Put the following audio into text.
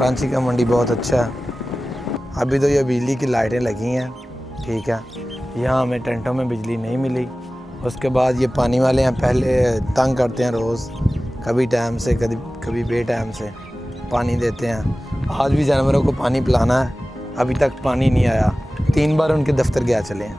कराची का मंडी बहुत अच्छा है। अभी तो ये बिजली की लाइटें लगी हैं, ठीक है। यहाँ हमें टेंटों में बिजली नहीं मिली। उसके बाद ये पानी वाले हैं, पहले तंग करते हैं रोज़, कभी टाइम से कभी बे टाइम से पानी देते हैं। आज भी जानवरों को पानी पिलाना है, अभी तक पानी नहीं आया। 3 बार उनके दफ्तर गया चले हैं।